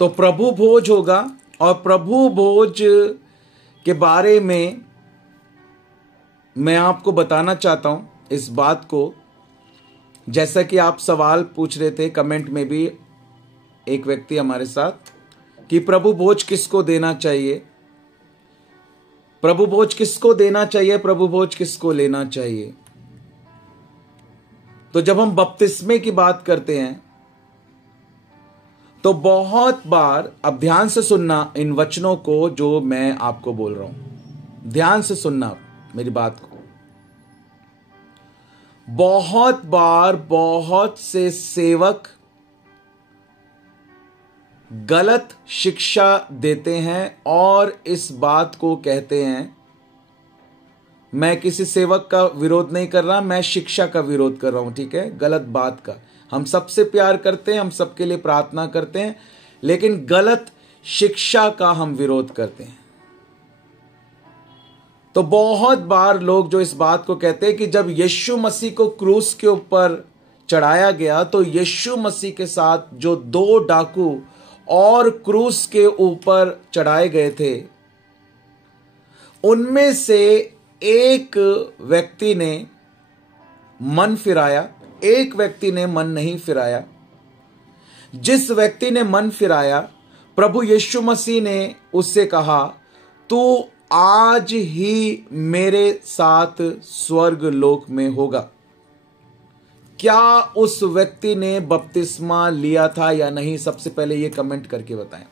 तो प्रभु भोज होगा, और प्रभु भोज के बारे में मैं आपको बताना चाहता हूं इस बात को। जैसा कि आप सवाल पूछ रहे थे कमेंट में भी, एक व्यक्ति हमारे साथ, कि प्रभु भोज किसको देना चाहिए, प्रभु भोज किसको देना चाहिए, प्रभु भोज किसको लेना चाहिए। तो जब हम बपतिस्मे की बात करते हैं तो बहुत बार, अब ध्यान से सुनना इन वचनों को जो मैं आपको बोल रहा हूं, ध्यान से सुनना मेरी बात को। बहुत बार बहुत से सेवक गलत शिक्षा देते हैं और इस बात को कहते हैं, मैं किसी सेवक का विरोध नहीं कर रहा, मैं शिक्षा का विरोध कर रहा हूं, ठीक है, गलत बात का। हम सबसे प्यार करते हैं, हम सबके लिए प्रार्थना करते हैं, लेकिन गलत शिक्षा का हम विरोध करते हैं। तो बहुत बार लोग जो इस बात को कहते हैं कि जब यीशु मसीह को क्रूस के ऊपर चढ़ाया गया तो यीशु मसीह के साथ जो 2 डाकू और क्रूस के ऊपर चढ़ाए गए थे, उनमें से एक व्यक्ति ने मन फिराया, एक व्यक्ति ने मन नहीं फिराया। जिस व्यक्ति ने मन फिराया, प्रभु यीशु मसीह ने उससे कहा, तू आज ही मेरे साथ स्वर्ग लोक में होगा। क्या उस व्यक्ति ने बपतिस्मा लिया था या नहीं? सबसे पहले यह कमेंट करके बताएं।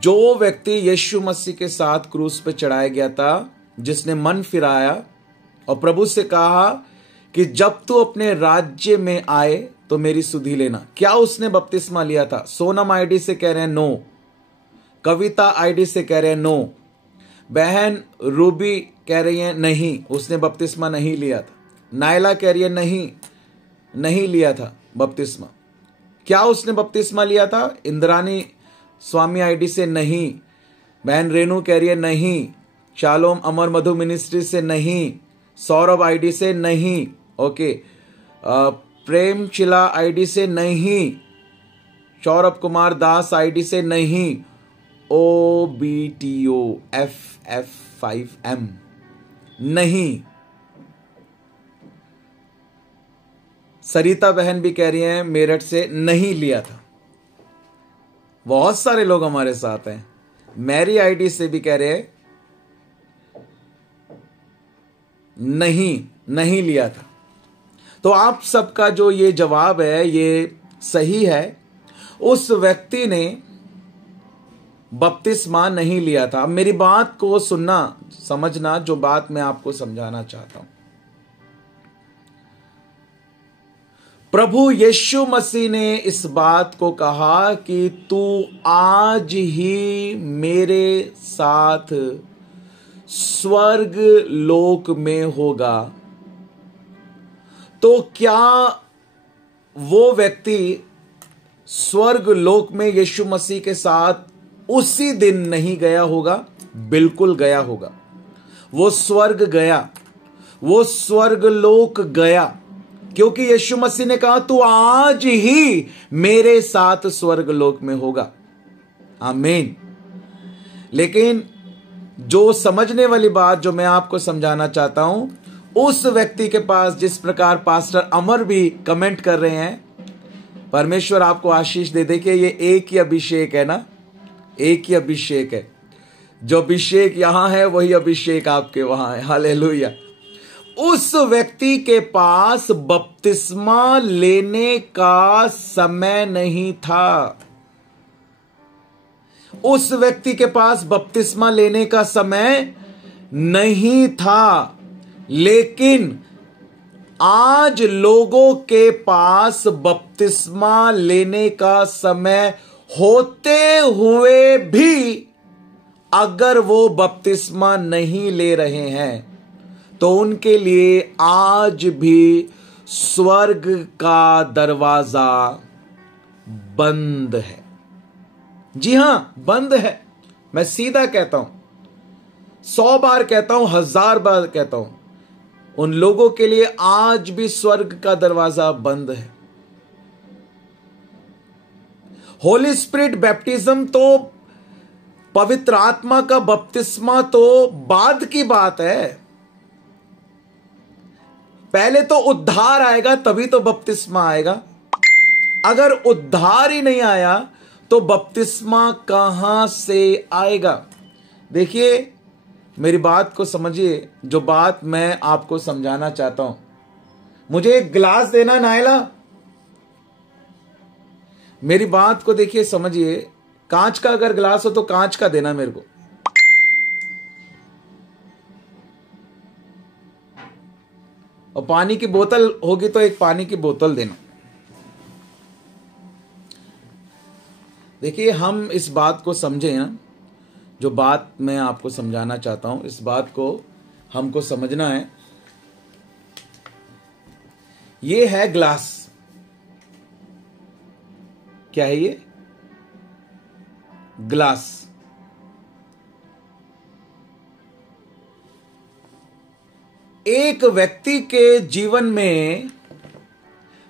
जो व्यक्ति यीशु मसीह के साथ क्रूस पे चढ़ाया गया था, जिसने मन फिराया और प्रभु से कहा कि जब तू अपने राज्य में आए तो मेरी सुधि लेना, क्या उसने बपतिस्मा लिया था? सोनम आईडी से कह रहे हैं नो, कविता आईडी से कह रहे हैं नो, बहन रूबी कह रही है नहीं, उसने बपतिस्मा नहीं लिया था। नायला कह रही है नहीं लिया था बपतिस्मा। क्या उसने बपतिस्मा लिया था? इंद्रानी स्वामी आईडी से नहीं, बहन रेनू कह रही है नहीं, शालोम अमर मधु मिनिस्ट्री से नहीं, सौरभ आईडी से नहीं, ओके, प्रेम चिला आईडी से नहीं, सौरभ कुमार दास आईडी से नहीं, OBTO FF5M नहीं। सरिता बहन भी कह रही हैं मेरठ से नहीं लिया था। बहुत सारे लोग हमारे साथ हैं। मैरी आईडी से भी कह रहे हैं नहीं लिया था। तो आप सबका जो ये जवाब है ये सही है। उस व्यक्ति ने बपतिस्मा नहीं लिया था। मेरी बात को सुनना, समझना, जो बात मैं आपको समझाना चाहता हूं। प्रभु यीशु मसीह ने इस बात को कहा कि तू आज ही मेरे साथ स्वर्ग लोक में होगा। तो क्या वो व्यक्ति स्वर्ग लोक में यीशु मसीह के साथ उसी दिन नहीं गया होगा? बिल्कुल गया होगा। वो स्वर्ग गया, वो स्वर्ग लोक गया, क्योंकि यीशु मसीह ने कहा तू आज ही मेरे साथ स्वर्ग लोक में होगा। आमीन। लेकिन जो समझने वाली बात जो मैं आपको समझाना चाहता हूं, उस व्यक्ति के पास, जिस प्रकार पास्टर अमर भी कमेंट कर रहे हैं, परमेश्वर आपको आशीष दे दे कि ये एक ही अभिषेक है ना, एक ही अभिषेक है। जो अभिषेक यहां है वही अभिषेक आपके वहां है। हालेलुया। उस व्यक्ति के पास बपतिस्मा लेने का समय नहीं था। उस व्यक्ति के पास बपतिस्मा लेने का समय नहीं था। लेकिन आज लोगों के पास बपतिस्मा लेने का समय होते हुए भी अगर वो बपतिस्मा नहीं ले रहे हैं तो उनके लिए आज भी स्वर्ग का दरवाजा बंद है। जी हां, बंद है। मैं सीधा कहता हूं, 100 बार कहता हूं, 1000 बार कहता हूं, उन लोगों के लिए आज भी स्वर्ग का दरवाजा बंद है। होली स्पिरिट बैप्टिज्म तो, पवित्र आत्मा का बपतिस्मा तो बाद की बात है। पहले तो उद्धार आएगा तभी तो बपतिस्मा आएगा। अगर उद्धार ही नहीं आया तो बपतिस्मा कहां से आएगा? देखिए, मेरी बात को समझिए, जो बात मैं आपको समझाना चाहता हूं। मुझे एक गिलास देना नायला, मेरी बात को देखिए, समझिए। कांच का अगर गिलास हो तो कांच का देना मेरे को। और पानी की बोतल होगी तो एक पानी की बोतल देना। देखिए, हम इस बात को समझें ना, जो बात मैं आपको समझाना चाहता हूं, इस बात को हमको समझना है। ये है ग्लास। क्या है ये? ग्लास। एक व्यक्ति के जीवन में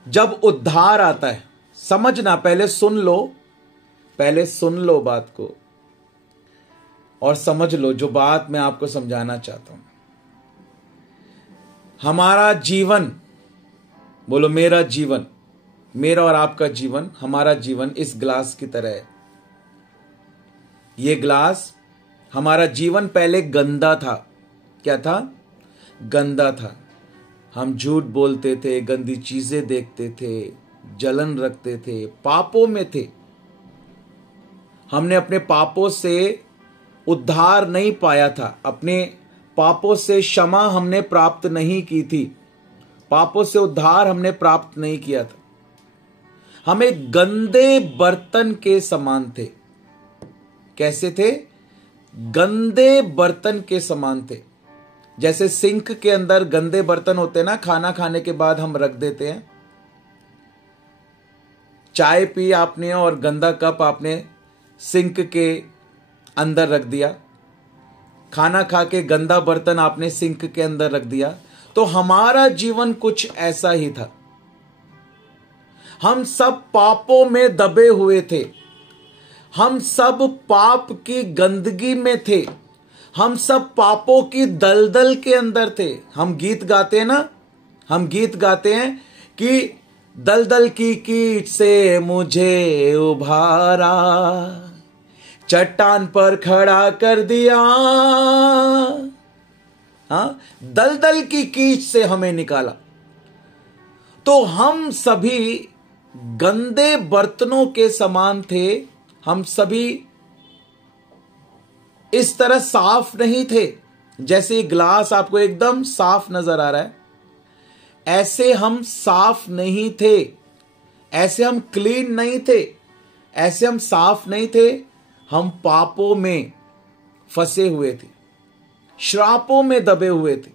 जब उद्धार आता है, समझना, पहले सुन लो बात को और समझ लो जो बात मैं आपको समझाना चाहता हूं। हमारा जीवन, बोलो मेरा जीवन, मेरा और आपका जीवन, हमारा जीवन इस ग्लास की तरह है। ये ग्लास, हमारा जीवन पहले गंदा था। क्या था? गंदा था। हम झूठ बोलते थे, गंदी चीजें देखते थे, जलन रखते थे, पापों में थे। हमने अपने पापों से उद्धार नहीं पाया था, अपने पापों से क्षमा हमने प्राप्त नहीं की थी, पापों से उद्धार हमने प्राप्त नहीं किया था। हम एक गंदे बर्तन के समान थे। कैसे थे? गंदे बर्तन के समान थे। जैसे सिंक के अंदर गंदे बर्तन होते ना, खाना खाने के बाद हम रख देते हैं। चाय पी आपने और गंदा कप आपने सिंक के अंदर रख दिया, खाना खा के गंदा बर्तन आपने सिंक के अंदर रख दिया। तो हमारा जीवन कुछ ऐसा ही था। हम सब पापों में दबे हुए थे, हम सब पाप की गंदगी में थे, हम सब पापों की दलदल के अंदर थे। हम गीत गाते हैं ना, हम गीत गाते हैं कि दलदल की कीट से मुझे उभारा, चट्टान पर खड़ा कर दिया। हाँ, दलदल की कीच से हमें निकाला। तो हम सभी गंदे बर्तनों के समान थे। हम सभी इस तरह साफ नहीं थे। जैसे ये ग्लास आपको एकदम साफ नजर आ रहा है, ऐसे हम साफ नहीं थे, ऐसे हम क्लीन नहीं थे, ऐसे हम साफ नहीं थे। हम पापों में फंसे हुए थे, श्रापों में दबे हुए थे,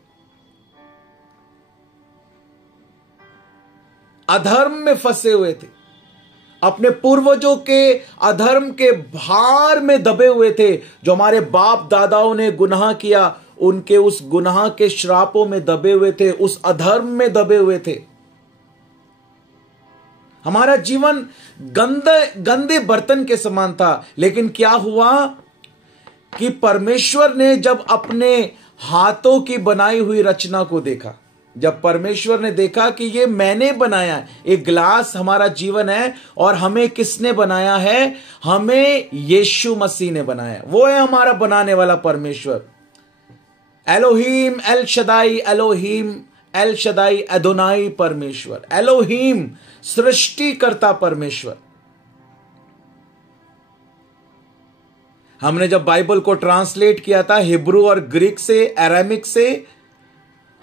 अधर्म में फंसे हुए थे, अपने पूर्वजों के अधर्म के भार में दबे हुए थे। जो हमारे बाप दादाओं ने गुनाह किया, उनके उस गुनाह के श्रापों में दबे हुए थे, उस अधर्म में दबे हुए थे। हमारा जीवन गंदे बर्तन के समान था। लेकिन क्या हुआ कि परमेश्वर ने जब अपने हाथों की बनाई हुई रचना को देखा, जब परमेश्वर ने देखा कि ये मैंने बनाया, एक ग्लास हमारा जीवन है, और हमें किसने बनाया है? हमें यीशु मसीह ने बनाया। वो है हमारा बनाने वाला परमेश्वर। Elohim El Shaddai, Elohim El Shaddai, Adonai परमेश्वर, एलोहीम सृष्टिकर्ता परमेश्वर। हमने जब बाइबल को ट्रांसलेट किया था हिब्रू और ग्रीक से, अरामिक से,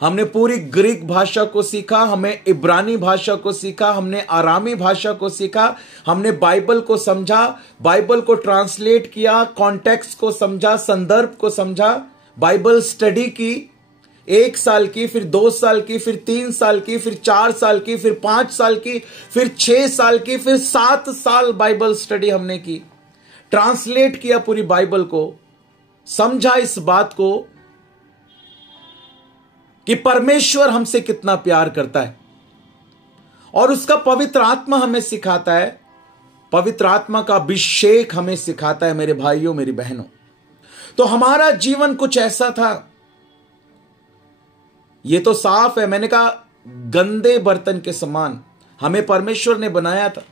हमने पूरी ग्रीक भाषा को सीखा, हमें इब्रानी भाषा को सीखा, हमने आरामी भाषा को सीखा, हमने बाइबल को समझा, बाइबल को ट्रांसलेट किया, कॉन्टेक्स्ट को समझा, संदर्भ को समझा, बाइबल स्टडी की, 1 साल की, फिर 2 साल की, फिर 3 साल की, फिर 4 साल की, फिर 5 साल की, फिर 6 साल की, फिर 7 साल बाइबल स्टडी हमने की, ट्रांसलेट किया पूरी बाइबल को, समझा इस बात को कि परमेश्वर हमसे कितना प्यार करता है। और उसका पवित्र आत्मा हमें सिखाता है पवित्र आत्मा का अभिषेक हमें सिखाता है मेरे भाइयों मेरी बहनों। तो हमारा जीवन कुछ ऐसा था, ये तो साफ है, मैंने कहा गंदे बर्तन के समान हमें परमेश्वर ने बनाया था।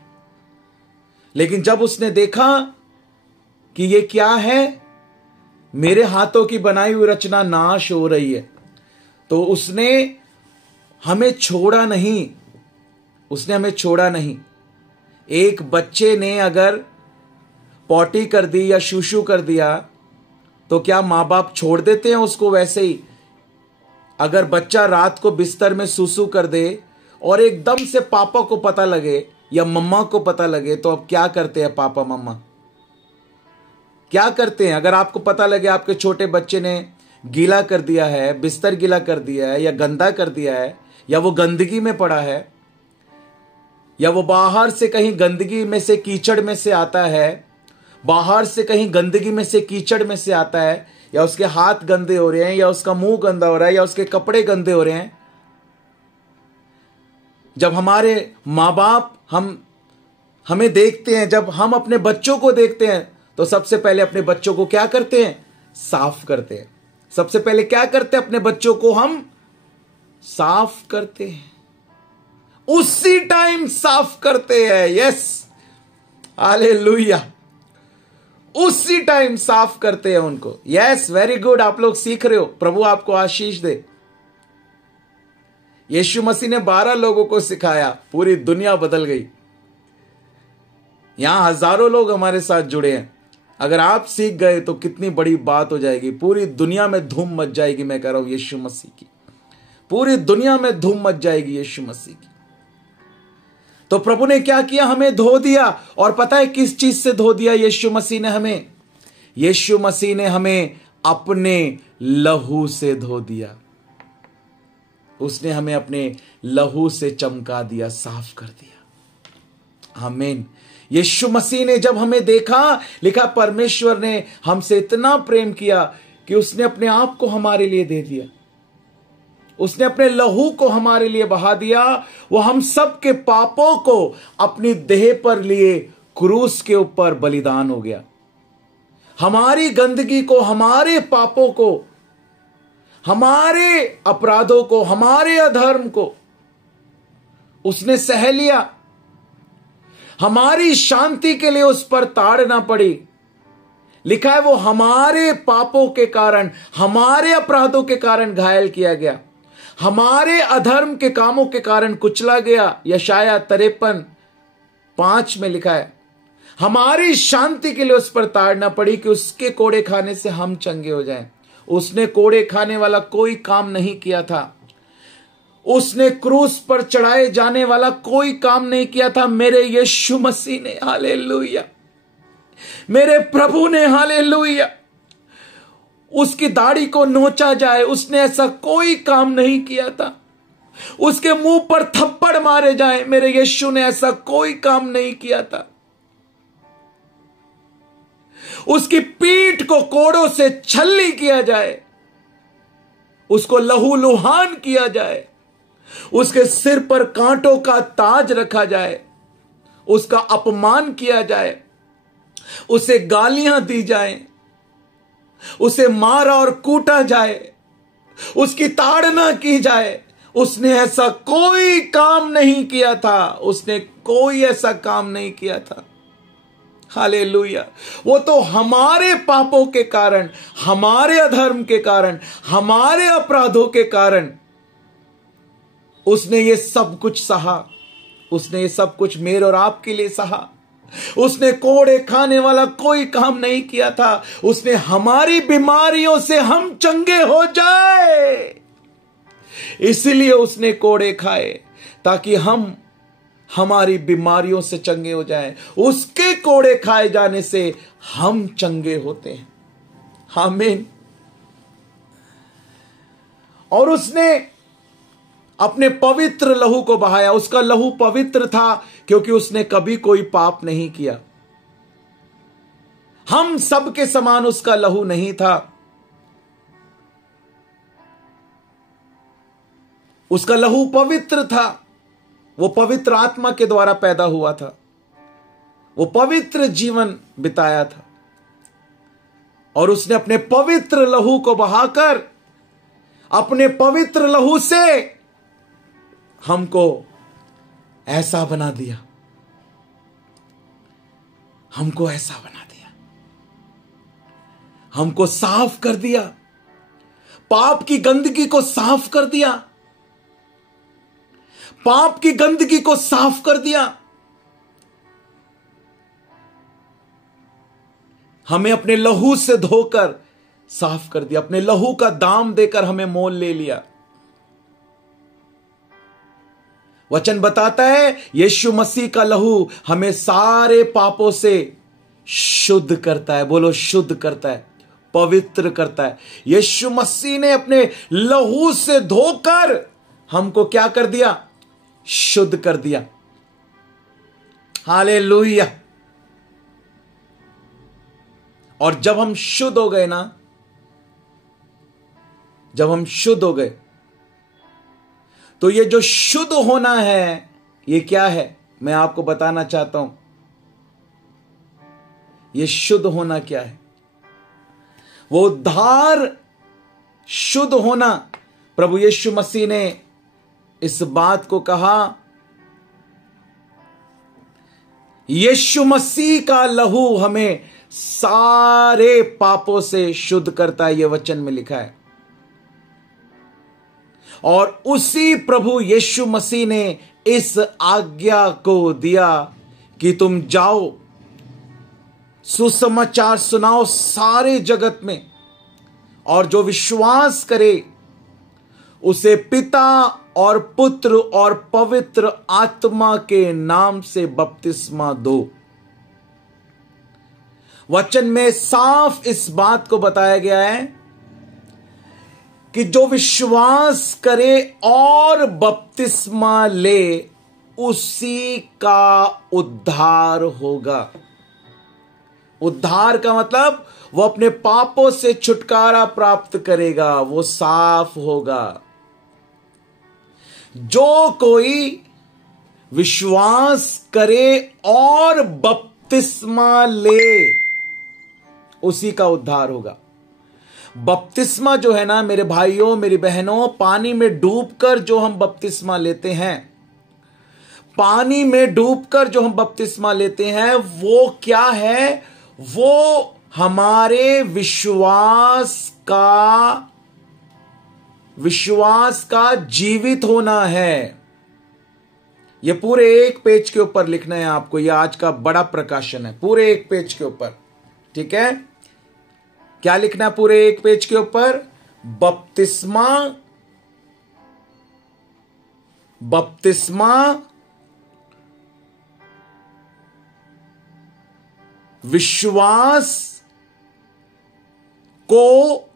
लेकिन जब उसने देखा कि ये क्या है, मेरे हाथों की बनाई हुई रचना नाश हो रही है, तो उसने हमें छोड़ा नहीं। उसने हमें छोड़ा नहीं। एक बच्चे ने अगर पॉटी कर दी या शूशू कर दिया तो क्या मां बाप छोड़ देते हैं उसको वैसे ही? अगर बच्चा रात को बिस्तर में सूसू कर दे और एकदम से पापा को पता लगे या मम्मा को पता लगे, तो अब क्या करते हैं पापा मम्मा? क्या करते हैं? अगर आपको पता लगे आपके छोटे बच्चे ने गीला कर दिया है, बिस्तर गीला कर दिया है या गंदा कर दिया है, या वो गंदगी में पड़ा है, या वो बाहर से कहीं गंदगी में से कीचड़ में से आता है, बाहर से कहीं गंदगी में से कीचड़ में से आता है, या उसके हाथ गंदे हो रहे हैं, या उसका मुंह गंदा हो रहा है, या उसके कपड़े गंदे हो रहे हैं। जब हमारे मां बाप हमें देखते हैं, जब हम अपने बच्चों को देखते हैं, तो सबसे पहले अपने बच्चों को क्या करते हैं? साफ करते हैं। सबसे पहले क्या करते हैं? अपने बच्चों को हम साफ करते हैं, उसी टाइम साफ करते हैं। यस, हालेलुया, उसी टाइम साफ करते हैं उनको। यस, वेरी गुड, आप लोग सीख रहे हो, प्रभु आपको आशीष दे। यीशु मसीह ने 12 लोगों को सिखाया, पूरी दुनिया बदल गई। यहां हजारों लोग हमारे साथ जुड़े हैं। अगर आप सीख गए तो कितनी बड़ी बात हो जाएगी, पूरी दुनिया में धूम मच जाएगी। मैं कह रहा हूं यीशु मसीह की, पूरी दुनिया में धूम मच जाएगी यीशु मसीह की। तो प्रभु ने क्या किया? हमें धो दिया। और पता है किस चीज से धो दिया यीशु मसीह ने हमें? यीशु मसीह ने हमें अपने लहू से धो दिया। उसने हमें अपने लहू से चमका दिया, साफ कर दिया। आमीन। यीशु मसीह ने जब हमें देखा, लिखा परमेश्वर ने हमसे इतना प्रेम किया कि उसने अपने आप को हमारे लिए दे दिया। उसने अपने लहू को हमारे लिए बहा दिया। वो हम सब के पापों को अपनी देह पर लिए क्रूस के ऊपर बलिदान हो गया। हमारी गंदगी को, हमारे पापों को, हमारे अपराधों को, हमारे अधर्म को उसने सह लिया। हमारी शांति के लिए उस पर ताड़ ना पड़ी। लिखा है वो हमारे पापों के कारण, हमारे अपराधों के कारण घायल किया गया, हमारे अधर्म के कामों के कारण कुचला गया। यशाया 53:5 में लिखा है हमारी शांति के लिए उस पर ताड़ ना पड़ी कि उसके कोड़े खाने से हम चंगे हो जाएं। उसने कोड़े खाने वाला कोई काम नहीं किया था। उसने क्रूस पर चढ़ाए जाने वाला कोई काम नहीं किया था। मेरे यीशु मसीह ने, हालेलुया, मेरे प्रभु ने, हालेलुया, उसकी दाढ़ी को नोचा जाए, उसने ऐसा कोई काम नहीं किया था। उसके मुंह पर थप्पड़ मारे जाए, मेरे यीशु ने ऐसा कोई काम नहीं किया था। उसकी पीठ को कोड़ों से छल्ली किया जाए, उसको लहूलुहान किया जाए, उसके सिर पर कांटों का ताज रखा जाए, उसका अपमान किया जाए, उसे गालियां दी जाएं, उसे मारा और कूटा जाए, उसकी ताड़ना की जाए। उसने ऐसा कोई काम नहीं किया था। उसने कोई ऐसा काम नहीं किया था। हालेलुया। वो तो हमारे पापों के कारण, हमारे अधर्म के कारण, हमारे अपराधों के कारण उसने ये सब कुछ सहा। उसने ये सब कुछ मेरे और आपके लिए सहा। उसने कोड़े खाने वाला कोई काम नहीं किया था। उसने हमारी बीमारियों से हम चंगे हो जाए, इसलिए उसने कोड़े खाए ताकि हम हमारी बीमारियों से चंगे हो जाएं। उसके कोड़े खाए जाने से हम चंगे होते हैं। आमीन। और उसने अपने पवित्र लहू को बहाया। उसका लहू पवित्र था क्योंकि उसने कभी कोई पाप नहीं किया। हम सब के समान उसका लहू नहीं था। उसका लहू पवित्र था। वो पवित्र आत्मा के द्वारा पैदा हुआ था। वो पवित्र जीवन बिताया था और उसने अपने पवित्र लहू को बहाकर अपने पवित्र लहू से हमको ऐसा बना दिया, हमको ऐसा बना दिया, हमको साफ कर दिया, पाप की गंदगी को साफ कर दिया, पाप की गंदगी को साफ कर दिया। हमें अपने लहू से धोकर साफ कर दिया, अपने लहू का दाम देकर हमें मोल ले लिया। वचन बताता है यीशु मसीह का लहू हमें सारे पापों से शुद्ध करता है। बोलो, शुद्ध करता है, पवित्र करता है। यीशु मसीह ने अपने लहू से धोकर हमको क्या कर दिया? शुद्ध कर दिया। हालेलुया। और जब हम शुद्ध हो गए ना, जब हम शुद्ध हो गए, तो ये जो शुद्ध होना है, ये क्या है? मैं आपको बताना चाहता हूं। ये शुद्ध होना क्या है? वो उद्धार, शुद्ध होना। प्रभु यीशु मसीह ने इस बात को कहा, यीशु मसीह का लहू हमें सारे पापों से शुद्ध करता है। यह वचन में लिखा है। और उसी प्रभु यीशु मसीह ने इस आज्ञा को दिया कि तुम जाओ, सुसमाचार सुनाओ सारे जगत में, और जो विश्वास करे उसे पिता और पुत्र और पवित्र आत्मा के नाम से बपतिस्मा दो। वचन में साफ इस बात को बताया गया है कि जो विश्वास करे और बपतिस्मा ले, उसी का उद्धार होगा। उद्धार का मतलब वो अपने पापों से छुटकारा प्राप्त करेगा, वो साफ होगा। जो कोई विश्वास करे और बपतिस्मा ले, उसी का उद्धार होगा। बपतिस्मा जो है ना मेरे भाइयों, मेरी बहनों, पानी में डूबकर जो हम बपतिस्मा लेते हैं, पानी में डूबकर जो हम बपतिस्मा लेते हैं, वो क्या है? वो हमारे विश्वास का जीवित होना है। ये पूरे एक पेज के ऊपर लिखना है आपको। यह आज का बड़ा प्रकाशन है, पूरे एक पेज के ऊपर। ठीक है, क्या लिखना है पूरे एक पेज के ऊपर? बपतिस्मा, बपतिस्मा विश्वास को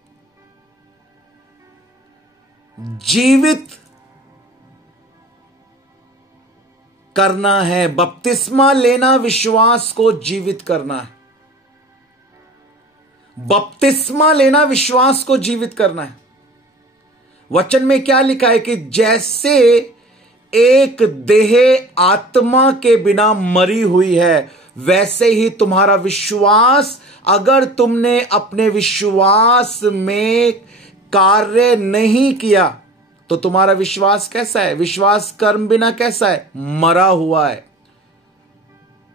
जीवित करना है। बपतिस्मा लेना विश्वास को जीवित करना है। बपतिस्मा लेना विश्वास को जीवित करना है। वचन में क्या लिखा है कि जैसे एक देह आत्मा के बिना मरी हुई है, वैसे ही तुम्हारा विश्वास, अगर तुमने अपने विश्वास में कार्य नहीं किया, तो तुम्हारा विश्वास कैसा है? विश्वास कर्म बिना कैसा है? मरा हुआ है।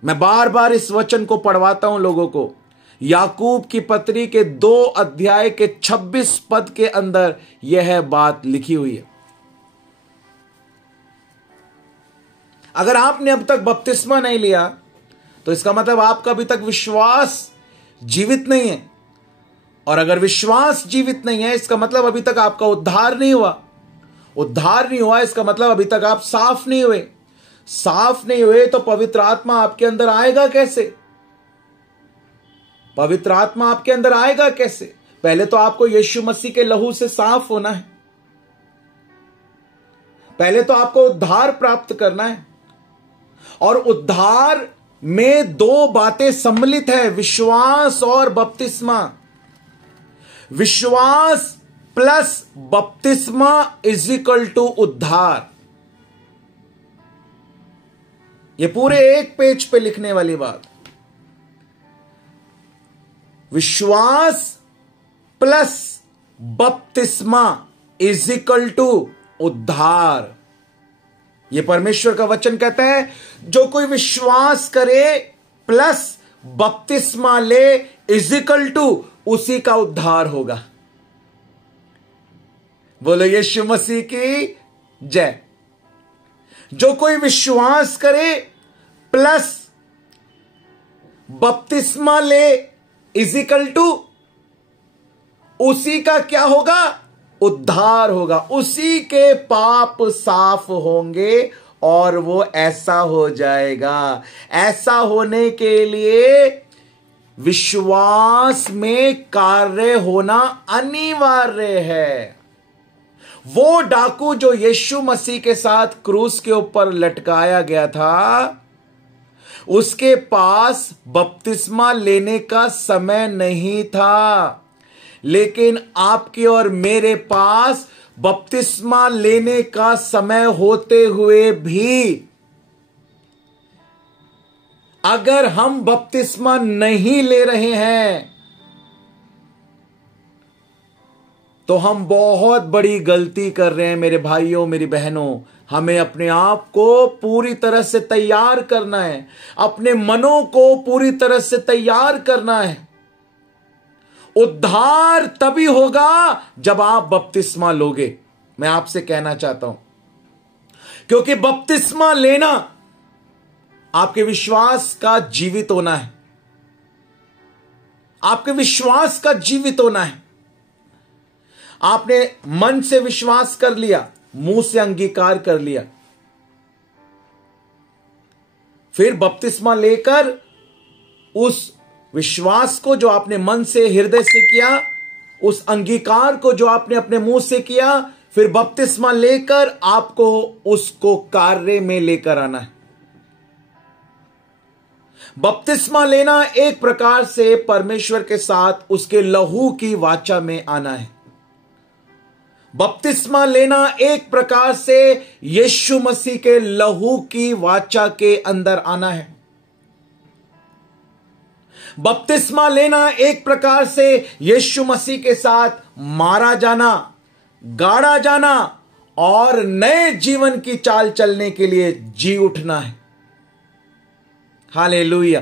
मैं बार बार इस वचन को पढ़वाता हूं लोगों को। याकूब की पत्री के 2 अध्याय के 26 पद के अंदर यह बात लिखी हुई है। अगर आपने अब तक बपतिस्मा नहीं लिया, तो इसका मतलब आपका अभी तक विश्वास जीवित नहीं है। और अगर विश्वास जीवित नहीं है, इसका मतलब अभी तक आपका उद्धार नहीं हुआ। उद्धार नहीं हुआ, इसका मतलब अभी तक आप साफ नहीं हुए। साफ नहीं हुए तो पवित्र आत्मा आपके अंदर आएगा कैसे? पवित्र आत्मा आपके अंदर आएगा कैसे? पहले तो आपको यीशु मसीह के लहू से साफ होना है। पहले तो आपको उद्धार प्राप्त करना है। और उद्धार में 2 बातें सम्मिलित है, विश्वास और बपतिस्मा। विश्वास प्लस बपतिस्मा इज इक्वल टू उद्धार। यह पूरे एक पेज पे लिखने वाली बात। विश्वास प्लस बपतिस्मा इज इक्वल टू उद्धार। यह परमेश्वर का वचन कहता है, जो कोई विश्वास करे प्लस बपतिस्मा ले इज इक्वल टू उसी का उद्धार होगा। बोलो यीशु मसीह की जय। जो कोई विश्वास करे प्लस बपतिस्मा ले इज इक्वल टू उसी का क्या होगा? उद्धार होगा। उसी के पाप साफ होंगे और वो ऐसा हो जाएगा। ऐसा होने के लिए विश्वास में कार्य होना अनिवार्य है। वो डाकू जो यीशु मसीह के साथ क्रूस के ऊपर लटकाया गया था, उसके पास बपतिस्मा लेने का समय नहीं था, लेकिन आपके और मेरे पास बपतिस्मा लेने का समय होते हुए भी अगर हम बपतिस्मा नहीं ले रहे हैं तो हम बहुत बड़ी गलती कर रहे हैं मेरे भाइयों, मेरी बहनों। हमें अपने आप को पूरी तरह से तैयार करना है, अपने मनों को पूरी तरह से तैयार करना है। उद्धार तभी होगा जब आप बपतिस्मा लोगे। मैं आपसे कहना चाहता हूं, क्योंकि बपतिस्मा लेना आपके विश्वास का जीवित होना है। आपके विश्वास का जीवित होना है। आपने मन से विश्वास कर लिया, मुंह से अंगीकार कर लिया, फिर बपतिस्मा लेकर उस विश्वास को जो आपने मन से हृदय से किया, उस अंगीकार को जो आपने अपने मुंह से किया, फिर बपतिस्मा लेकर आपको उसको कार्य में लेकर आना है। बपतिस्मा लेना एक प्रकार से परमेश्वर के साथ उसके लहू की वाचा में आना है। बपतिस्मा लेना एक प्रकार से यीशु मसीह के लहू की वाचा के अंदर आना है। बपतिस्मा लेना एक प्रकार से यीशु मसीह के साथ मारा जाना, गाड़ा जाना और नए जीवन की चाल चलने के लिए जी उठना है। हालेलुया।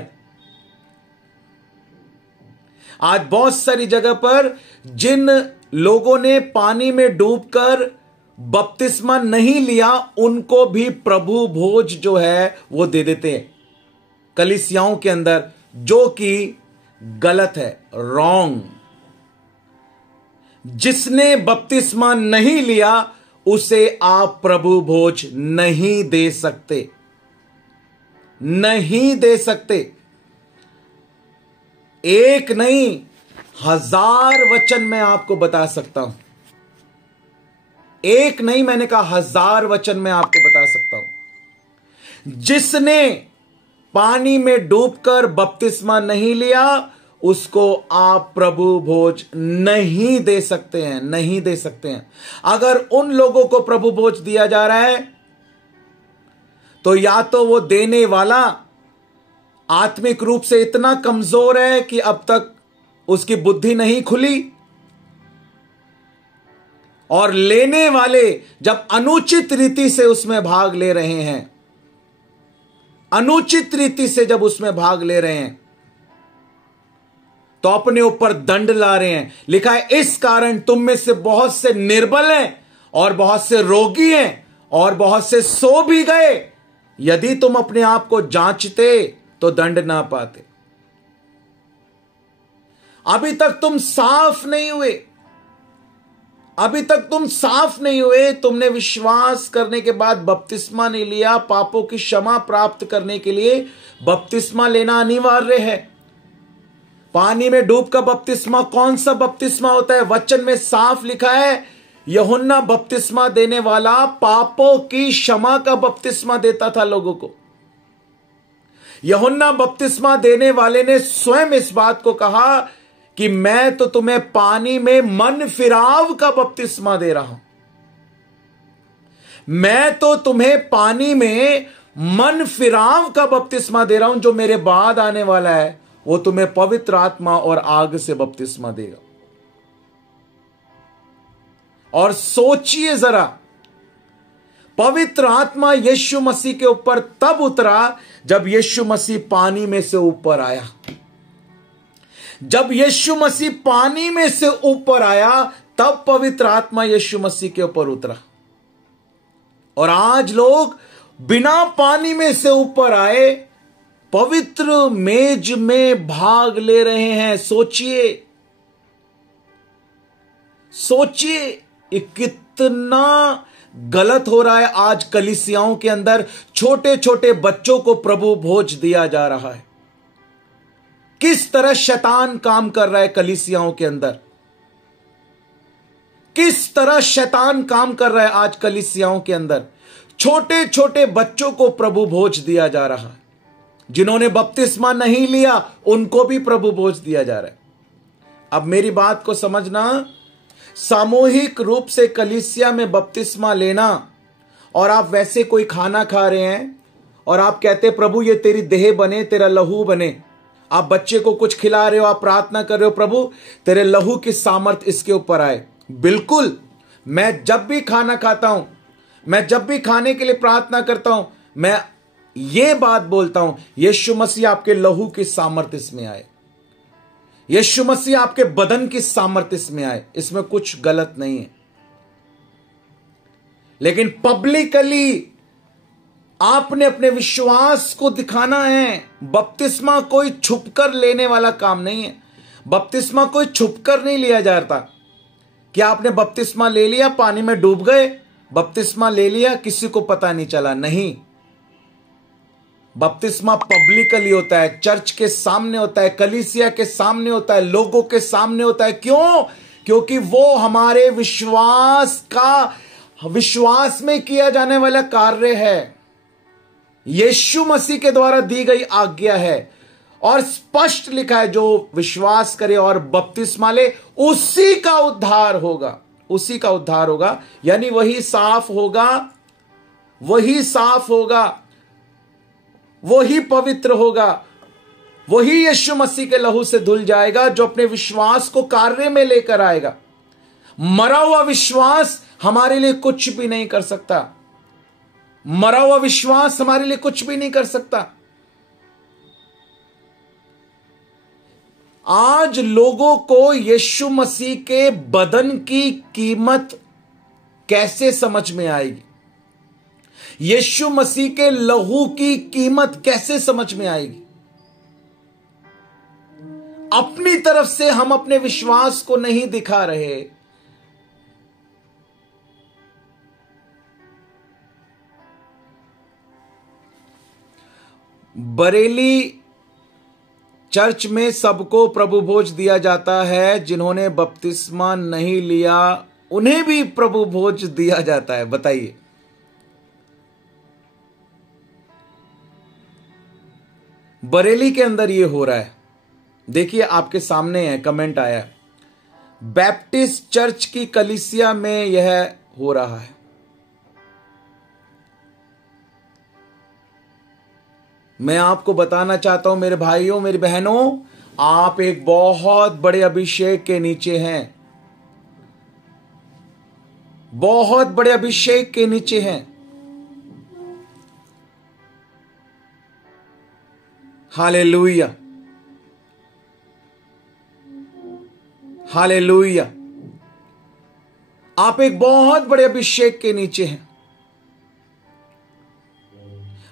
आज बहुत सारी जगह पर जिन लोगों ने पानी में डूबकर बपतिस्मा नहीं लिया, उनको भी प्रभु भोज जो है वो दे देते हैं कलीसियाओं के अंदर, जो कि गलत है, रॉन्ग। जिसने बपतिस्मा नहीं लिया उसे आप प्रभु भोज नहीं दे सकते, नहीं दे सकते। एक नहीं, 1000 वचन मैं आपको बता सकता हूं। एक नहीं, मैंने कहा 1000 वचन मैं आपको बता सकता हूं। जिसने पानी में डूबकर बपतिस्मा नहीं लिया उसको आप प्रभु भोज नहीं दे सकते हैं, नहीं दे सकते हैं। अगर उन लोगों को प्रभु भोज दिया जा रहा है तो या तो वो देने वाला आत्मिक रूप से इतना कमजोर है कि अब तक उसकी बुद्धि नहीं खुली, और लेने वाले जब अनुचित रीति से उसमें भाग ले रहे हैं, अनुचित रीति से जब उसमें भाग ले रहे हैं तो अपने ऊपर दंड ला रहे हैं। लिखा है, इस कारण तुम में से बहुत से निर्बल हैं और बहुत से रोगी हैं और बहुत से सो भी गए। यदि तुम अपने आप को जांचते तो दंड ना पाते। अभी तक तुम साफ नहीं हुए, अभी तक तुम साफ नहीं हुए। तुमने विश्वास करने के बाद बपतिस्मा नहीं लिया। पापों की क्षमा प्राप्त करने के लिए बपतिस्मा लेना अनिवार्य है। पानी में डूब का बपतिस्मा कौन सा बपतिस्मा होता है? वचन में साफ लिखा है, यूहन्ना बपतिस्मा देने वाला पापों की क्षमा का बपतिस्मा देता था लोगों को। यूहन्ना बपतिस्मा देने वाले ने स्वयं इस बात को कहा कि मैं तो तुम्हें पानी में मन फिराव का बपतिस्मा दे रहा हूं। मैं तो तुम्हें पानी में मन फिराव का बपतिस्मा दे रहा हूं। जो मेरे बाद आने वाला है वो तुम्हें पवित्र आत्मा और आग से बपतिस्मा देगा। और सोचिए जरा, पवित्र आत्मा यीशु मसीह के ऊपर तब उतरा जब यीशु मसीह पानी में से ऊपर आया। जब यीशु मसीह पानी में से ऊपर आया तब पवित्र आत्मा यीशु मसीह के ऊपर उतरा। और आज लोग बिना पानी में से ऊपर आए पवित्र मेज में भाग ले रहे हैं। सोचिए सोचिए, ये कितना गलत हो रहा है। आज कलीसियाओं के अंदर छोटे छोटे बच्चों को प्रभु भोज दिया जा रहा है। किस तरह शैतान काम कर रहा है कलीसियाओं के अंदर, किस तरह शैतान काम कर रहा है आज कलीसियाओं के अंदर। छोटे छोटे बच्चों को प्रभु भोज दिया जा रहा है। जिन्होंने बपतिस्मा नहीं लिया उनको भी प्रभु भोज दिया जा रहा है। अब मेरी बात को समझना, सामूहिक रूप से कलीसिया में बपतिस्मा लेना और आप वैसे कोई खाना खा रहे हैं और आप कहते प्रभु ये तेरी देह बने, तेरा लहू बने। आप बच्चे को कुछ खिला रहे हो, आप प्रार्थना कर रहे हो प्रभु तेरे लहू की सामर्थ इसके ऊपर आए। बिल्कुल, मैं जब भी खाना खाता हूं, मैं जब भी खाने के लिए प्रार्थना करता हूं, मैं ये बात बोलता हूं यीशु मसीह आपके लहू की सामर्थ इसमें आए, यीशु मसीह आपके बदन की सामर्थ इसमें आए। इसमें कुछ गलत नहीं है। लेकिन पब्लिकली आपने अपने विश्वास को दिखाना है। बपतिस्मा कोई छुपकर लेने वाला काम नहीं है। बपतिस्मा कोई छुपकर नहीं लिया जाता कि आपने बपतिस्मा ले लिया, पानी में डूब गए, बपतिस्मा ले लिया, किसी को पता नहीं चला। नहीं, बपतिस्मा पब्लिकली होता है, चर्च के सामने होता है, कलीसिया के सामने होता है, लोगों के सामने होता है। क्यों? क्योंकि वो हमारे विश्वास में किया जाने वाला कार्य है, यीशु मसीह के द्वारा दी गई आज्ञा है। और स्पष्ट लिखा है जो विश्वास करे और बपतिस्मा ले उसी का उद्धार होगा, उसी का उद्धार होगा। यानी वही साफ होगा, वही साफ होगा, वही पवित्र होगा, वही यीशु मसीह के लहू से धुल जाएगा जो अपने विश्वास को कार्य में लेकर आएगा। मरा हुआ विश्वास हमारे लिए कुछ भी नहीं कर सकता। मरा हुआ विश्वास हमारे लिए कुछ भी नहीं कर सकता। आज लोगों को यीशु मसीह के बदन की कीमत कैसे समझ में आएगी? यीशु मसीह के लहू की कीमत कैसे समझ में आएगी? अपनी तरफ से हम अपने विश्वास को नहीं दिखा रहे। बरेली चर्च में सबको प्रभु भोज दिया जाता है। जिन्होंने बपतिस्मा नहीं लिया उन्हें भी प्रभु भोज दिया जाता है। बताइए, बरेली के अंदर यह हो रहा है। देखिए, आपके सामने है, कमेंट आया है। बैप्टिस्ट चर्च की कलीसिया में यह हो रहा है। मैं आपको बताना चाहता हूं मेरे भाइयों, मेरी बहनों, आप एक बहुत बड़े अभिषेक के नीचे हैं, बहुत बड़े अभिषेक के नीचे हैं। Hallelujah, hallelujah. आप एक बहुत बड़े अभिषेक के नीचे हैं।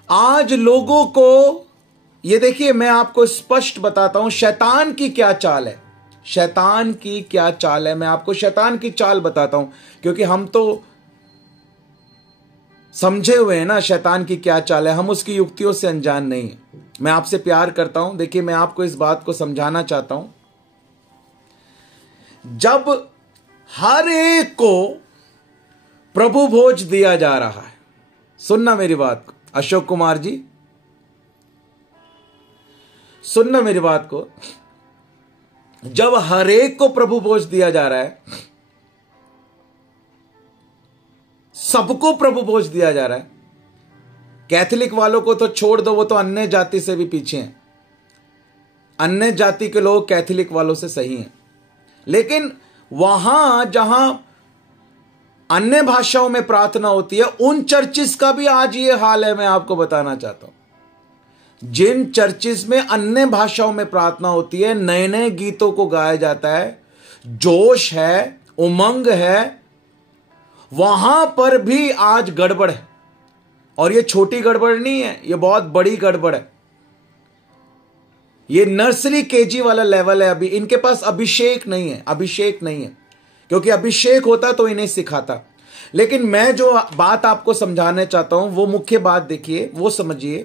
आज लोगों को ये देखिए, मैं आपको स्पष्ट बताता हूं शैतान की क्या चाल है। शैतान की क्या चाल है, मैं आपको शैतान की चाल बताता हूं, क्योंकि हम तो समझे हुए हैं ना शैतान की क्या चाल है। हम उसकी युक्तियों से अनजान नहीं है। मैं आपसे प्यार करता हूं। देखिए, मैं आपको इस बात को समझाना चाहता हूं। जब हर एक को प्रभु भोज दिया जा रहा है, सुनना मेरी बात को, अशोक कुमार जी सुनना मेरी बात को, जब हर एक को प्रभु भोज दिया जा रहा है, सबको प्रभु भोज दिया जा रहा है। कैथोलिक वालों को तो छोड़ दो, वो तो अन्य जाति से भी पीछे हैं। अन्य जाति के लोग कैथोलिक वालों से सही हैं, लेकिन वहां जहां अन्य भाषाओं में प्रार्थना होती है उन चर्चिस का भी आज ये हाल है। मैं आपको बताना चाहता हूं, जिन चर्चिस में अन्य भाषाओं में प्रार्थना होती है, नए नए गीतों को गाया जाता है, जोश है, उमंग है, वहां पर भी आज गड़बड़ है। और ये छोटी गड़बड़ नहीं है, ये बहुत बड़ी गड़बड़ है। ये नर्सरी केजी वाला लेवल है। अभी इनके पास अभिषेक नहीं है, अभिषेक नहीं है, क्योंकि अभिषेक होता तो इन्हें सिखाता। लेकिन मैं जो बात आपको समझाना चाहता हूं वो मुख्य बात देखिए, वो समझिए।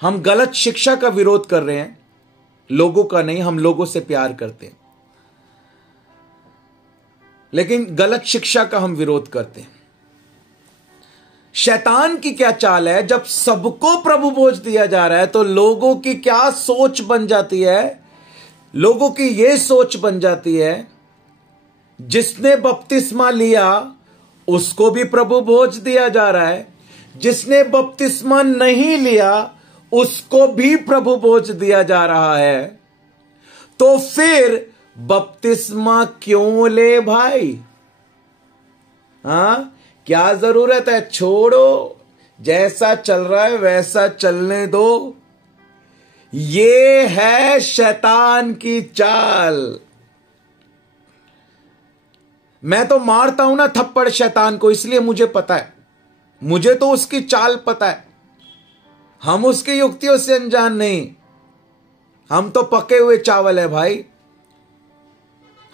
हम गलत शिक्षा का विरोध कर रहे हैं, लोगों का नहीं। हम लोगों से प्यार करते हैं, लेकिन गलत शिक्षा का हम विरोध करते हैं। शैतान की क्या चाल है, जब सबको प्रभु भोज दिया जा रहा है तो लोगों की क्या सोच बन जाती है, लोगों की यह सोच बन जाती है, जिसने बपतिस्मा लिया उसको भी प्रभु भोज दिया जा रहा है, जिसने बपतिस्मा नहीं लिया उसको भी प्रभु भोज दिया जा रहा है। तो फिर बपतिस्मा क्यों ले भाई? हां, क्या जरूरत है? छोड़ो, जैसा चल रहा है वैसा चलने दो। ये है शैतान की चाल। मैं तो मारता हूं ना थप्पड़ शैतान को, इसलिए मुझे पता है, मुझे तो उसकी चाल पता है। हम उसकी युक्तियों से अनजान नहीं। हम तो पके हुए चावल है भाई,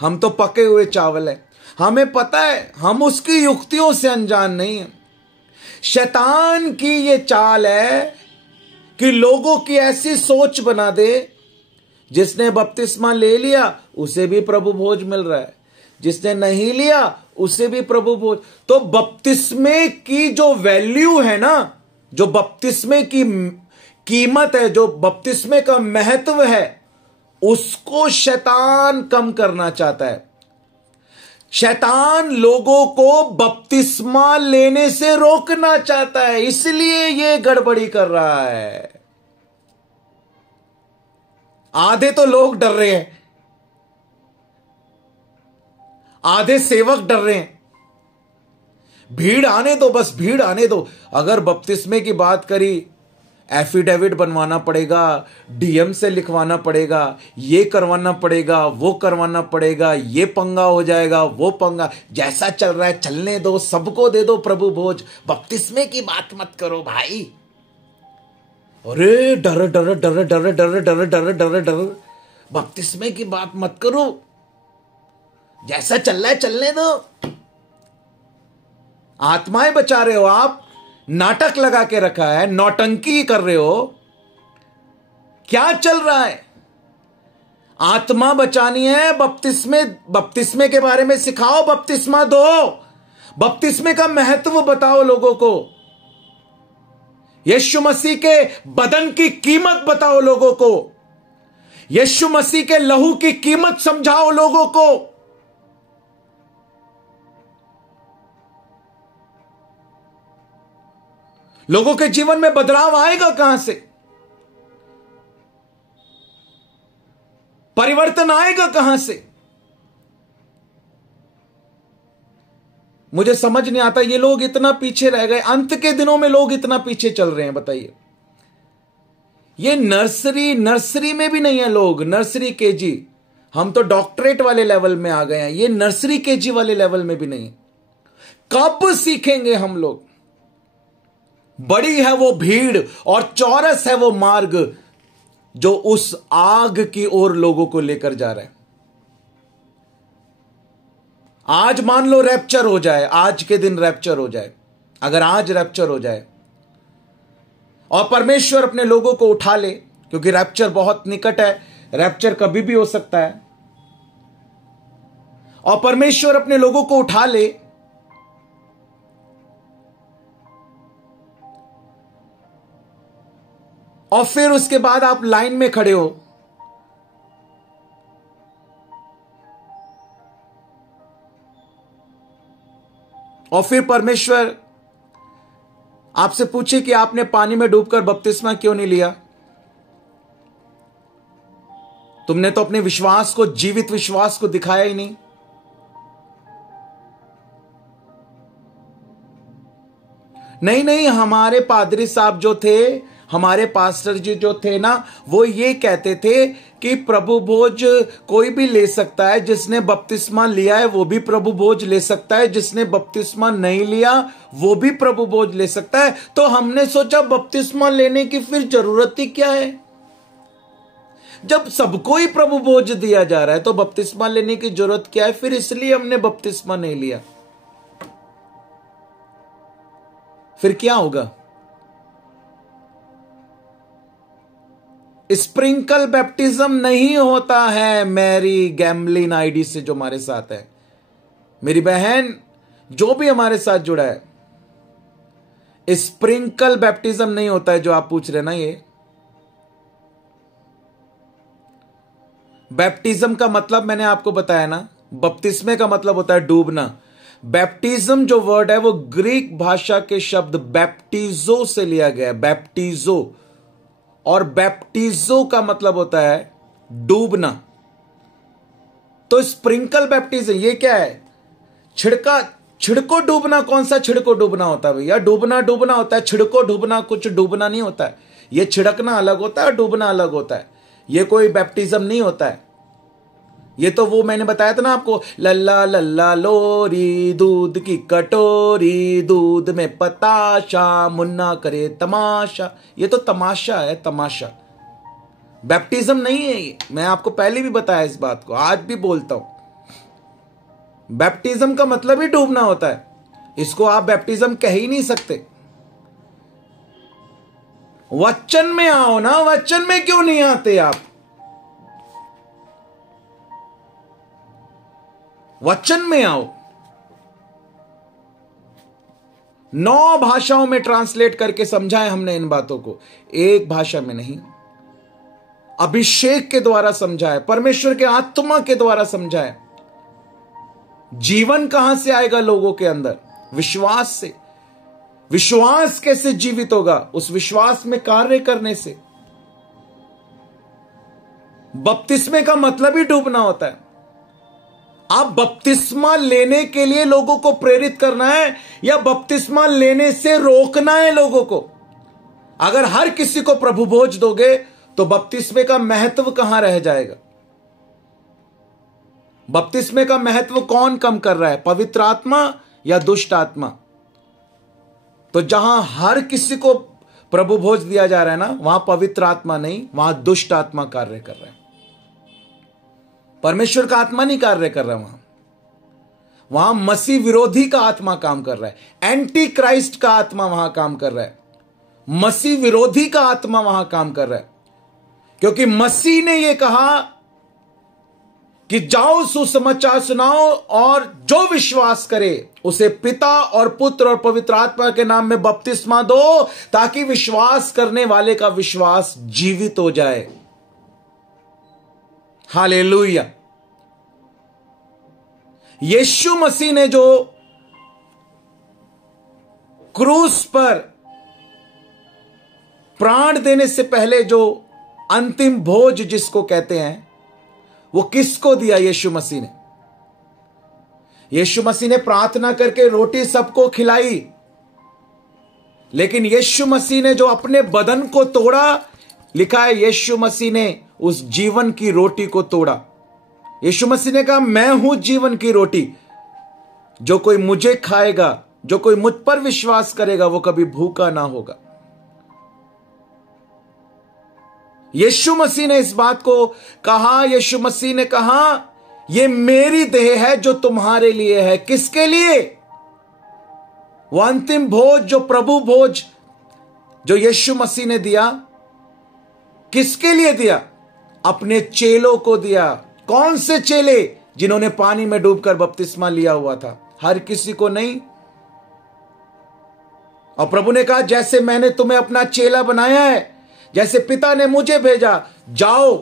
हम तो पके हुए चावल है। हमें पता है, हम उसकी युक्तियों से अनजान नहीं है। शैतान की यह चाल है कि लोगों की ऐसी सोच बना दे, जिसने बपतिस्मा ले लिया उसे भी प्रभु भोज मिल रहा है, जिसने नहीं लिया उसे भी प्रभु भोज। तो बपतिस्मे की जो वैल्यू है ना, जो बपतिस्मे की कीमत है, जो बपतिस्मे का महत्व है, उसको शैतान कम करना चाहता है। शैतान लोगों को बपतिस्मा लेने से रोकना चाहता है, इसलिए यह गड़बड़ी कर रहा है। आधे तो लोग डर रहे हैं, आधे सेवक डर रहे हैं। भीड़ आने दो, बस भीड़ आने दो। अगर बपतिस्मे की बात करी, एफिडेविट बनवाना पड़ेगा, डीएम से लिखवाना पड़ेगा, ये करवाना पड़ेगा, वो करवाना पड़ेगा, ये पंगा हो जाएगा, वो पंगा। जैसा चल रहा है चलने दो, सबको दे दो प्रभु भोज, बपतिस्मे की बात मत करो भाई। अरे डर डर डर डर डर डर डर डर डर, बपतिस्मे की बात मत करो, जैसा चल रहा है चलने दो। आत्माएं बचा रहे हो आप, नाटक लगा के रखा है, नौटंकी कर रहे हो। क्या चल रहा है? आत्मा बचानी है, बपतिस्मे के बारे में सिखाओ, बपतिस्मा दो, बपतिस्मे का महत्व बताओ लोगों को, यीशु मसीह के बदन की कीमत बताओ लोगों को, यीशु मसीह के लहू की कीमत समझाओ लोगों को। लोगों के जीवन में बदलाव आएगा कहां से? परिवर्तन आएगा कहां से? मुझे समझ नहीं आता, ये लोग इतना पीछे रह गए। अंत के दिनों में लोग इतना पीछे चल रहे हैं, बताइए। ये नर्सरी में भी नहीं है लोग, नर्सरी केजी। हम तो डॉक्टरेट वाले लेवल में आ गए हैं, ये नर्सरी केजी वाले लेवल में भी नहीं। कब सीखेंगे हम लोग? बड़ी है वो भीड़ और चौरस है वो मार्ग जो उस आग की ओर लोगों को लेकर जा रहा है। आज मान लो रैप्चर हो जाए, आज के दिन रैप्चर हो जाए, अगर आज रैप्चर हो जाए और परमेश्वर अपने लोगों को उठा ले, क्योंकि रैप्चर बहुत निकट है, रैप्चर कभी भी हो सकता है, और परमेश्वर अपने लोगों को उठा ले, और फिर उसके बाद आप लाइन में खड़े हो, और फिर परमेश्वर आपसे पूछे कि आपने पानी में डूबकर बपतिस्मा क्यों नहीं लिया, तुमने तो अपने विश्वास को, जीवित विश्वास को दिखाया ही नहीं। नहीं, हमारे पादरी साहब जो थे, हमारे पास्टर जी जो थे ना, वो ये कहते थे कि प्रभु भोज कोई भी ले सकता है, जिसने बपतिस्मा लिया है वो भी प्रभु भोज ले सकता है, जिसने बपतिस्मा नहीं लिया वो भी प्रभु भोज ले सकता है। तो हमने सोचा बपतिस्मा लेने की फिर जरूरत ही क्या है? जब सबको ही प्रभु भोज दिया जा रहा है तो बपतिस्मा लेने की जरूरत क्या है फिर? इसलिए हमने बपतिस्मा नहीं लिया। फिर क्या होगा? स्प्रिंकल बैप्टिज्म नहीं होता है। मैरी गैम्बलिन आईडी से जो हमारे साथ है, मेरी बहन जो भी हमारे साथ जुड़ा है, स्प्रिंकल बैप्टिज्म नहीं होता है जो आप पूछ रहे ना। ये बैप्टिज्म का मतलब मैंने आपको बताया ना, बपतिस्मे का मतलब होता है डूबना। बैप्टिज्म जो वर्ड है वो ग्रीक भाषा के शब्द बैप्टिजो से लिया गया है, बैप्टिजो, और बैप्टिजो का मतलब होता है डूबना। तो स्प्रिंकल बैप्टिज्म ये क्या है? छिड़को डूबना। कौन सा छिड़को डूबना होता है भैया? डूबना होता है। छिड़को डूबना कुछ डूबना नहीं होता है। ये छिड़कना अलग होता है, डूबना अलग होता है। ये कोई बैप्टिज्म नहीं होता है। ये तो वो मैंने बताया था ना आपको, लल्ला लल्ला लोरी, दूध की कटोरी, दूध में पताशा, मुन्ना करे तमाशा। ये तो तमाशा है, तमाशा। बैप्टिज्म नहीं है ये। मैं आपको पहले भी बताया इस बात को, आज भी बोलता हूं। बैप्टिज्म का मतलब ही डूबना होता है। इसको आप बैप्टिज्म कह ही नहीं सकते। वचन में आओ ना, वचन में क्यों नहीं आते आप? वचन में आओ। 9 भाषाओं में ट्रांसलेट करके समझाए हमने इन बातों को, एक भाषा में नहीं। अभिषेक के द्वारा समझाए, परमेश्वर के आत्मा के द्वारा समझाए। जीवन कहां से आएगा लोगों के अंदर? विश्वास से। विश्वास कैसे जीवित होगा? उस विश्वास में कार्य करने से। बपतिस्मे का मतलब ही डूबना होता है। आप बपतिस्मा लेने के लिए लोगों को प्रेरित करना है या बपतिस्मा लेने से रोकना है लोगों को? अगर हर किसी को प्रभु भोज दोगे तो बपतिस्मे का महत्व कहां रह जाएगा? बपतिस्मे का महत्व कौन कम कर रहा है, पवित्र आत्मा या दुष्ट आत्मा? तो जहां हर किसी को प्रभु भोज दिया जा रहा है ना, वहां पवित्र आत्मा नहीं, वहां दुष्ट आत्मा कार्य कर रहा है। परमेश्वर का आत्मा नहीं कार्य कर रहा है। वहां मसीह विरोधी का आत्मा काम कर रहा है। एंटी क्राइस्ट का आत्मा वहां काम कर रहा है। मसीह विरोधी का आत्मा वहां काम कर रहा है। क्योंकि मसीह ने यह कहा कि जाओ सुसमाचार सुनाओ और जो विश्वास करे उसे पिता और पुत्र और पवित्र आत्मा के नाम में बपतिस्मा दो, ताकि विश्वास करने वाले का विश्वास जीवित हो जाए। हालेलुया। यीशु मसीह ने जो क्रूस पर प्राण देने से पहले जो अंतिम भोज जिसको कहते हैं, वो किसको दिया? यीशु मसीह ने। यीशु मसीह ने प्रार्थना करके रोटी सबको खिलाई, लेकिन यीशु मसीह ने जो अपने बदन को तोड़ा, लिखा है यीशु मसीह ने उस जीवन की रोटी को तोड़ा। यीशु मसीह ने कहा, मैं हूं जीवन की रोटी, जो कोई मुझे खाएगा, जो कोई मुझ पर विश्वास करेगा, वो कभी भूखा ना होगा। यीशु मसीह ने इस बात को कहा। यीशु मसीह ने कहा, यह मेरी देह है जो तुम्हारे लिए है। किसके लिए? वो अंतिम भोज, जो प्रभु भोज जो यीशु मसीह ने दिया, किसके लिए दिया? अपने चेलों को दिया। कौन से चेले? जिन्होंने पानी में डूबकर बपतिस्मा लिया हुआ था। हर किसी को नहीं। और प्रभु ने कहा, जैसे मैंने तुम्हें अपना चेला बनाया है, जैसे पिता ने मुझे भेजा, जाओ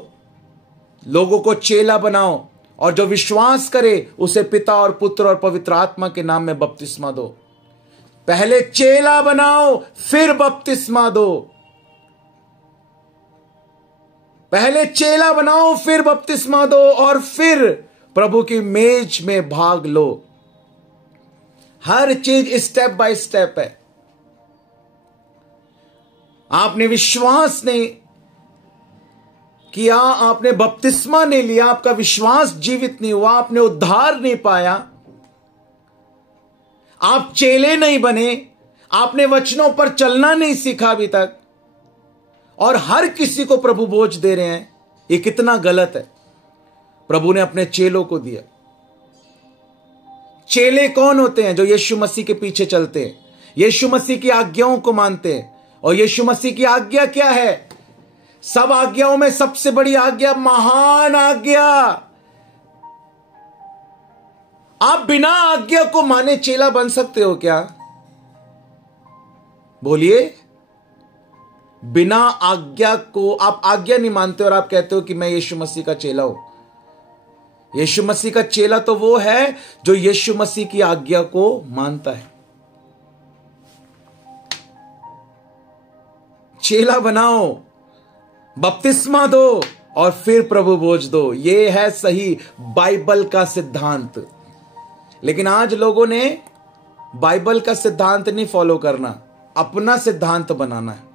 लोगों को चेला बनाओ, और जो विश्वास करे उसे पिता और पुत्र और पवित्र आत्मा के नाम में बपतिस्मा दो। पहले चेला बनाओ, फिर बपतिस्मा दो। पहले चेला बनाओ, फिर बपतिस्मा दो, और फिर प्रभु की मेज में भाग लो। हर चीज स्टेप बाय स्टेप है। आपने विश्वास नहीं किया, आपने बपतिस्मा नहीं लिया, आपका विश्वास जीवित नहीं हुआ, आपने उद्धार नहीं पाया, आप चेले नहीं बने, आपने वचनों पर चलना नहीं सीखा अभी तक, और हर किसी को प्रभु बोझ दे रहे हैं, ये कितना गलत है। प्रभु ने अपने चेलों को दिया। चेले कौन होते हैं? जो यीशु मसीह के पीछे चलते हैं, यीशु मसीह की आज्ञाओं को मानते हैं। और यीशु मसीह की आज्ञा क्या है? सब आज्ञाओं में सबसे बड़ी आज्ञा, महान आज्ञा। आप बिना आज्ञा को माने चेला बन सकते हो क्या? बोलिए। बिना आज्ञा को, आप आज्ञा नहीं मानते और आप कहते हो कि मैं यीशु मसीह का चेला हूं। यीशु मसीह का चेला तो वो है जो यीशु मसीह की आज्ञा को मानता है। चेला बनाओ, बपतिस्मा दो, और फिर प्रभु बोझ दो। यह है सही बाइबल का सिद्धांत। लेकिन आज लोगों ने बाइबल का सिद्धांत नहीं फॉलो करना, अपना सिद्धांत बनाना है।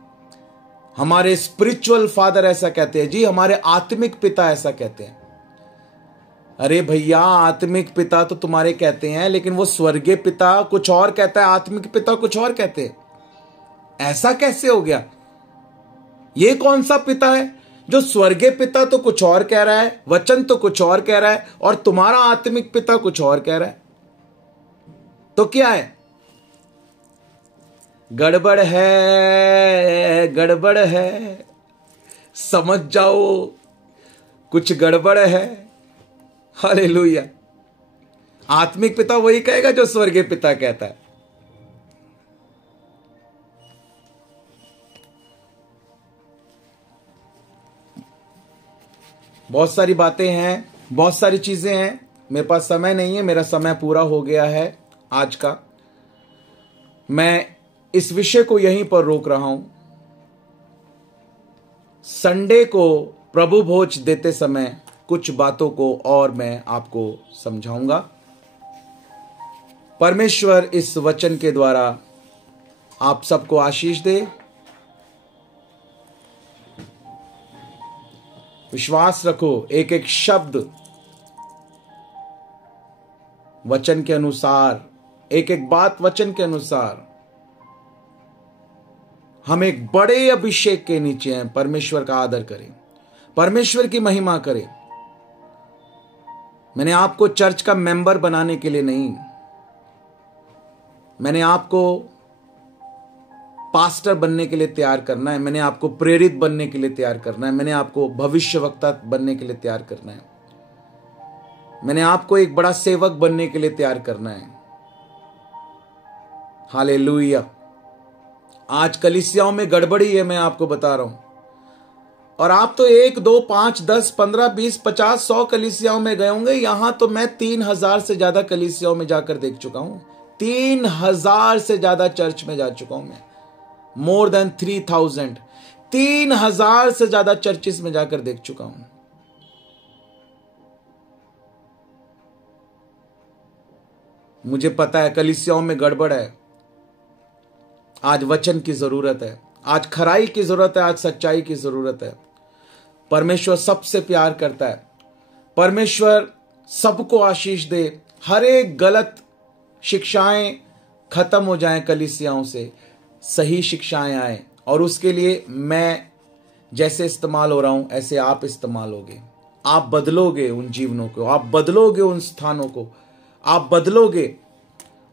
हमारे स्पिरिचुअल फादर ऐसा कहते हैं जी, हमारे आत्मिक पिता ऐसा कहते हैं। अरे भैया, आत्मिक पिता तो तुम्हारे कहते हैं, लेकिन वो स्वर्गीय पिता कुछ और कहता है, आत्मिक पिता कुछ और कहते हैं। ऐसा कैसे हो गया? ये कौन सा पिता है जो स्वर्गीय पिता तो कुछ और कह रहा है, वचन तो कुछ और कह रहा है, और तुम्हारा आत्मिक पिता कुछ और कह रहा है? तो क्या है? गड़बड़ है, गड़बड़ है। समझ जाओ, कुछ गड़बड़ है। हालेलुया। आत्मिक पिता वही कहेगा जो स्वर्गीय पिता कहता है। बहुत सारी बातें हैं, बहुत सारी चीजें हैं, मेरे पास समय नहीं है, मेरा समय पूरा हो गया है आज का। मैं इस विषय को यहीं पर रोक रहा हूं। संडे को प्रभु भोज देते समय कुछ बातों को और मैं आपको समझाऊंगा। परमेश्वर इस वचन के द्वारा आप सबको आशीष दे। विश्वास रखो, एक एक शब्द वचन के अनुसार, एक एक बात वचन के अनुसार, हम एक बड़े अभिषेक के नीचे हैं। परमेश्वर का आदर करें, परमेश्वर की महिमा करें। मैंने आपको चर्च का मेंबर बनाने के लिए नहीं, मैंने आपको पास्टर बनने के लिए तैयार करना है, मैंने आपको प्रेरित बनने के लिए तैयार करना है, मैंने आपको भविष्यवक्ता बनने के लिए तैयार करना है, मैंने आपको एक बड़ा सेवक बनने के लिए तैयार करना है। हालेलुया। आज कलीसियाओं में गड़बड़ी है, मैं आपको बता रहा हूं। और आप तो 1, 2, 5, 10, 15, 20, 50, 100 कलीसियाओं में गए होंगे। यहां तो मैं 3000 से ज्यादा कलीसियाओं में जाकर देख चुका हूं। 3000 से ज्यादा चर्च में जा चुका हूं मैं। मोर देन 3000, 3000 से ज्यादा चर्चिस में जाकर देख चुका हूं। मुझे पता है कलीसियाओं में गड़बड़ है। आज वचन की जरूरत है, आज खराई की जरूरत है, आज सच्चाई की जरूरत है। परमेश्वर सबसे प्यार करता है। परमेश्वर सबको आशीष दे। हर एक गलत शिक्षाएं खत्म हो जाएं कलीसियाओं से, सही शिक्षाएं आए, और उसके लिए मैं जैसे इस्तेमाल हो रहा हूं ऐसे आप इस्तेमाल होगे। आप बदलोगे उन जीवनों को, आप बदलोगे उन स्थानों को, आप बदलोगे।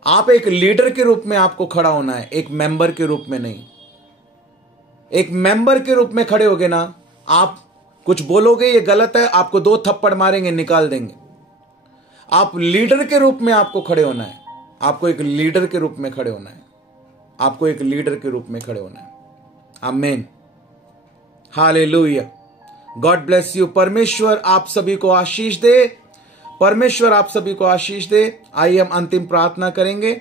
आप एक लीडर के रूप में आपको खड़ा होना है, एक मेंबर के रूप में नहीं। एक मेंबर के रूप में खड़े होगे ना, आप कुछ बोलोगे ये गलत है, आपको 2 थप्पड़ मारेंगे, निकाल देंगे। आप लीडर के रूप में आपको खड़े होना है, आपको एक लीडर के रूप में खड़े होना है, आपको एक लीडर के रूप में खड़े होना है। आमीन। हालेलुया। God bless you. परमेश्वर आप सभी को आशीष दे। परमेश्वर आप सभी को आशीष दे। आइए हम अंतिम प्रार्थना करेंगे।